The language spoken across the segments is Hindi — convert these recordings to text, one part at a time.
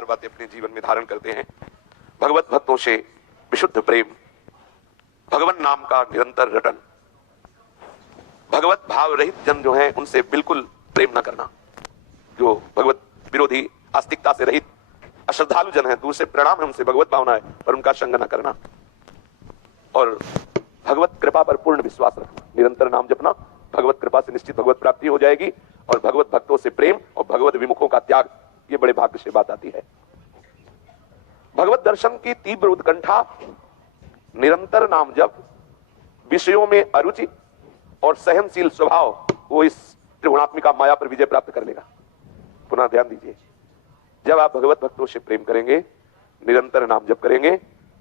चार बातें अपने जीवन में धारण करते हैं। भगवत भक्तों से विशुद्ध प्रेम, भगवान नाम का निरंतर रटन, भगवत भाव रहित जन जो है उनसे बिल्कुल प्रेम न करना, जो भगवत विरोधी आस्तिकता से रहित अश्रद्धालु जन है दूर से प्रणाम है, उनसे भगवत भावना है पर उनका संग न करना, और भगवत कृपा पर पूर्ण विश्वास रखना, निरंतर नाम जपना, भगवत कृपा से निश्चित भगवत प्राप्ति हो जाएगी, और भगवत भक्तों से प्रेम और भगवत विमुखों का त्याग, ये बड़े भाग्य से बात आती है। भगवत दर्शन की तीव्र उत्कंठा, निरंतर नाम जप, विषयों में अरुचि और सहनशील स्वभाव, वो इस त्रिगुणात्मिका माया पर विजय प्राप्त कर लेगा। पुनः ध्यान दीजिए, जब आप भगवत भक्तों से प्रेम करेंगे, निरंतर नाम जप करेंगे,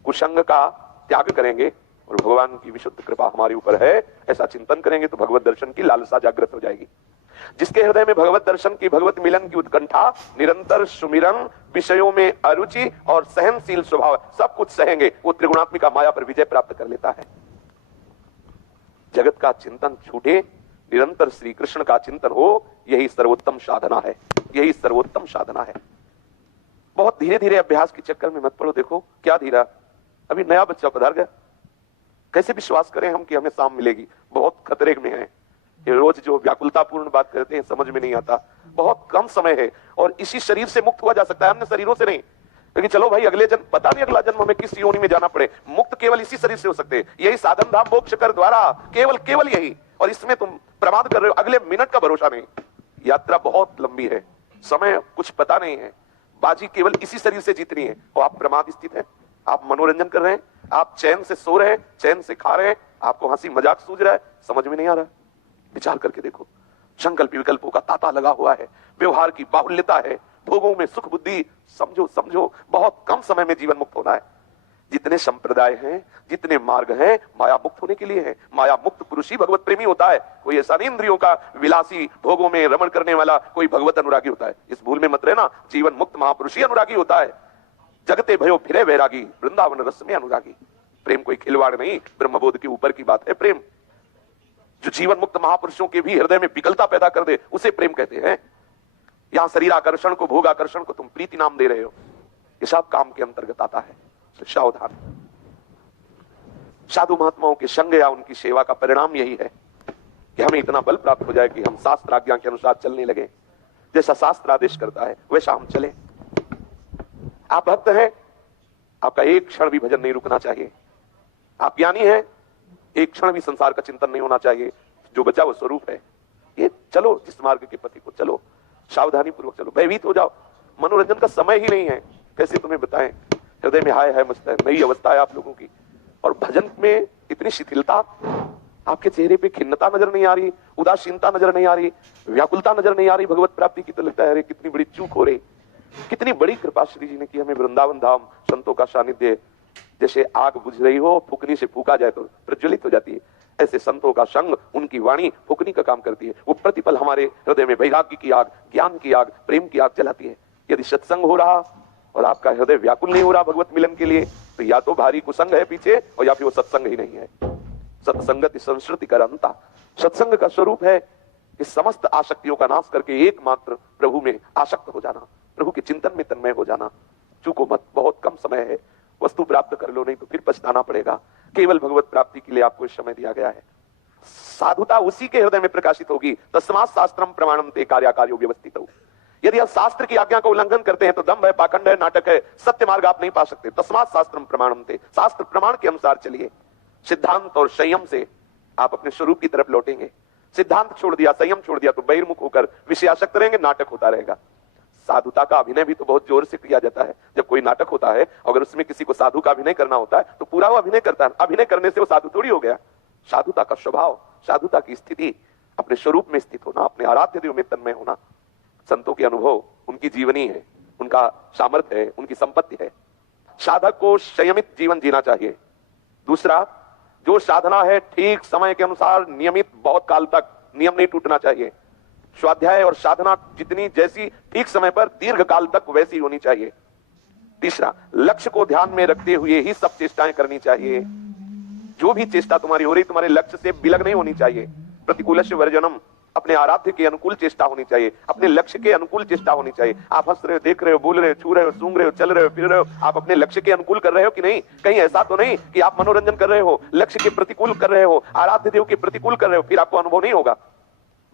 कुसंग का त्याग करेंगे और भगवान की विशुद्ध कृपा हमारे ऊपर है ऐसा चिंतन करेंगे, तो भगवत दर्शन की लालसा जागृत हो जाएगी। जिसके हृदय में भगवत दर्शन की, भगवत मिलन की उत्कंठा, निरंतर सुमिरन, विषयों में अरुचि और सहनशील स्वभाव, सब कुछ सहेंगे, वो त्रिगुणात्मिका माया पर विजय प्राप्त कर लेता है। जगत का चिंतन छूटे, निरंतर श्री कृष्ण का चिंतन हो, यही सर्वोत्तम साधना है, यही सर्वोत्तम साधना है। बहुत धीरे धीरे अभ्यास के चक्कर में मत पड़ो। देखो क्या धीरा, अभी नया बच्चा पधार गया, कैसे विश्वास करें हम कि हमें शाम मिलेगी, बहुत खतरे में है। ये रोज जो व्याकुलतापूर्ण बात करते हैं समझ में नहीं आता, बहुत कम समय है और इसी शरीर से मुक्त हुआ जा सकता है, अन्य शरीरों से नहीं। लेकिन चलो भाई अगले जन्म, पता नहीं अगला जन्म हमें किस योनि में जाना पड़े, मुक्त केवल इसी शरीर से हो सकते हैं। यही साधन धाम मोक्ष कर द्वारा, केवल केवल यही, और इसमें तुम प्रमाद कर रहे हो, अगले मिनट का भरोसा नहीं। यात्रा बहुत लंबी है, समय कुछ पता नहीं है, बाजी केवल इसी शरीर से जीतनी है, और आप प्रमाद स्थित है, आप मनोरंजन कर रहे हैं, आप चैन से सो रहे हैं, चैन से खा रहे हैं, आपको हंसी मजाक सूझ रहा है, समझ में नहीं आ रहा। विचार करके देखो, संकल्प विकल्पों का तांता लगा हुआ है, व्यवहार की बाहुल्यता है, भोगों में सुख बुद्धि, समझो समझो बहुत कम समय में जीवन मुक्त होना है। जितने संप्रदाय हैं, जितने मार्ग हैं, माया मुक्त होने के लिए है। माया मुक्त पुरुष ही भगवत प्रेमी होता है, कोई ऐसा नहीं इंद्रियों का विलासी, भोगों में रमण करने वाला कोई भगवत अनुरागी होता है। इस भूल में मत रहना, जीवन मुक्त महापुरुष ही अनुरागी होता है। जगते भयो फिरे वैरागी, वृंदावन रस में अनुरागी। प्रेम कोई खिलवाड़ नहीं, ब्रह्मबोध के ऊपर की बात है प्रेम। जो जीवन मुक्त महापुरुषों के भी हृदय में विकलता पैदा कर दे, उसे प्रेम कहते हैं। यहां शरीर आकर्षण को, भोग आकर्षण को तुम प्रीति नाम दे रहे हो, ये सब काम के अंतर्गत आता है। सावधान। साधु महात्माओं के संग या उनकी सेवा का परिणाम यही है कि हमें इतना बल प्राप्त हो जाए कि हम शास्त्र आज्ञा के अनुसार चलने लगे, जैसा शास्त्र आदेश करता है वैसा हम चले। आप भक्त हैं, आपका एक क्षण भी भजन नहीं रुकना चाहिए। आप ज्ञानी हैं, एक क्षण भी संसार का चिंतन नहीं होना चाहिए। जो बचा वो स्वरूप है। ये चलो, जिस मार्ग के पति को चलो, सावधानी पूर्वक चलो, भयभीत हो जाओ। मनोरंजन का समय ही नहीं है, कैसे तुम्हें बताएं। हृदय में हाय हाय मचता है, नई अवस्था है आप लोगों की। और भजन में इतनी शिथिलता, आपके चेहरे पे खिन्नता नजर नहीं आ रही, उदासीनता नजर नहीं आ रही, व्याकुलता नजर नहीं आ रही भगवत प्राप्ति की। तो लगता है अरे कितनी बड़ी चूक हो रही, कितनी बड़ी कृपा श्री जी ने की हमें। वृंदावन धाम, संतों का सानिध्य, जैसे आग बुझ रही हो, फूकनी से फूका जाए तो प्रज्वलित हो जाती है, ऐसे संतों का संग, उनकी वाणी फूकनी का काम करती है। वो प्रतिपल हमारे हृदय में वैराग्य की आग, ज्ञान की आग, प्रेम की आग जलाती है। यदि सत्संग हो रहा और आपका हृदय व्याकुल नहीं हो रहा भगवत मिलन के लिए, तो या तो भारी कुसंग है पीछे, और या फिर वो सत्संग ही नहीं है। सत्संगति संस्कृति का अंता। सत्संग का स्वरूप है कि समस्त आसक्तियों का नाश करके एकमात्र प्रभु में आसक्त हो जाना, प्रभु के चिंतन में तन्मय हो जाना। चूको मत, बहुत कम समय है, वस्तु प्राप्त कर लो, नहीं तो फिर पछताना पड़ेगा। केवल भगवत प्राप्ति के लिए आपको इस समय दिया गया है। साधुता उसी के हृदय में प्रकाशित होगी। तस्मात् शास्त्रम प्रमाणम ते कार्याकार्यो व्यवस्थित हो। यदि आप शास्त्र की आज्ञा का उल्लंघन करते हैं तो दंभ है, पाखंड है, नाटक है, सत्य मार्ग आप नहीं पा सकते। तस्मात् शास्त्रम प्रमाणम ते, शास्त्र प्रमाण के अनुसार चलिए। सिद्धांत और संयम से आप अपने स्वरूप की तरफ लौटेंगे। सिद्धांत छोड़ दिया, संयम छोड़ दिया तो बहिर्मुख होकर विषयासक्त रहेंगे, नाटक होता रहेगा। साधुता का अभिनय भी तो बहुत जोर से किया जाता है। जब कोई नाटक होता है, अगर उसमें किसी को साधु का अभिनय करना होता है तो पूरा वो अभिनय करता है। अभिनय करने से वो साधु थोड़ी हो गया। साधुता का स्वभाव, साधुता की स्थिति, अपने स्वरूप में स्थित होना, अपने आराध्य देव में तन्मय होना। संतों के अनुभव उनकी जीवनी है, उनका सामर्थ्य है, उनकी संपत्ति है। साधक को संयमित जीवन जीना चाहिए। दूसरा, जो साधना है ठीक समय के अनुसार नियमित, बहुत काल तक नियम नहीं टूटना चाहिए। स्वाध्याय और साधना जितनी जैसी ठीक समय पर दीर्घ काल तक वैसी होनी चाहिए। तीसरा, लक्ष्य को ध्यान में रखते हुए ही सब चेष्टाएं करनी चाहिए। जो भी चेष्टा तुम्हारी हो रही, तुम्हारे लक्ष्य से विलग नहीं होनी चाहिए। प्रतिकूलस्य वर्जनम, अपने आराध्य के अनुकूल चेष्टा होनी चाहिए, अपने लक्ष्य के अनुकूल चेष्टा होनी चाहिए। आप हंस रहे हो, देख रहे हो, बोल रहे हो, छू रहे हो, सूंघ रहे हो, चल रहे हो, फिर रहे हो, आप अपने लक्ष्य के अनुकूल कर रहे हो कि नहीं? कहीं ऐसा तो नहीं कि आप मनोरंजन कर रहे हो, लक्ष्य के प्रतिकूल कर रहे हो, आराध्य देव के प्रतिकूल कर रहे हो, फिर आपको अनुभव नहीं होगा,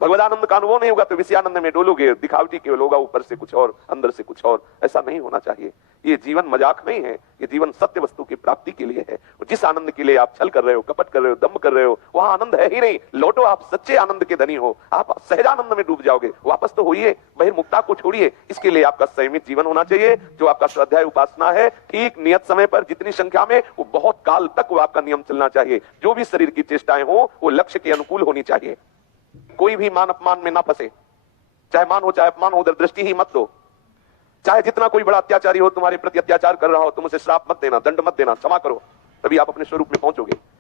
भगवदानंद का अनुभव नहीं होगा, तो विषयानंद में डोलोगे, दिखावटी केवल होगा, ऊपर से कुछ और, अंदर से कुछ और। ऐसा नहीं होना चाहिए। ये जीवन मजाक नहीं है, ये जीवन सत्य वस्तु की प्राप्ति के लिए है। जिस आनंद के लिए आप छल कर रहे हो, कपट कर रहे हो, दम्भ कर रहे हो, वहां आनंद है ही नहीं। लौटो, आप सच्चे आनंद के धनी हो, आप सहजानंद में डूब जाओगे। वापस तो होइए, बहिर्मुक्ता को छोड़िए। इसके लिए आपका संयमित जीवन होना चाहिए। जो आपका स्वाध्याय उपासना है, ठीक नियत समय पर जितनी संख्या में, वो बहुत काल तक वो आपका नियम चलना चाहिए। जो भी शरीर की चेष्टाएं हो, वो लक्ष्य के अनुकूल होनी चाहिए। कोई भी मान अपमान में ना फंसे, चाहे मान हो चाहे अपमान हो, उधर दृष्टि ही मत दो। चाहे जितना कोई बड़ा अत्याचारी हो, तुम्हारे प्रति अत्याचार कर रहा हो, तुम उसे श्राप मत देना, दंड मत देना, क्षमा करो, तभी आप अपने स्वरूप में पहुंचोगे।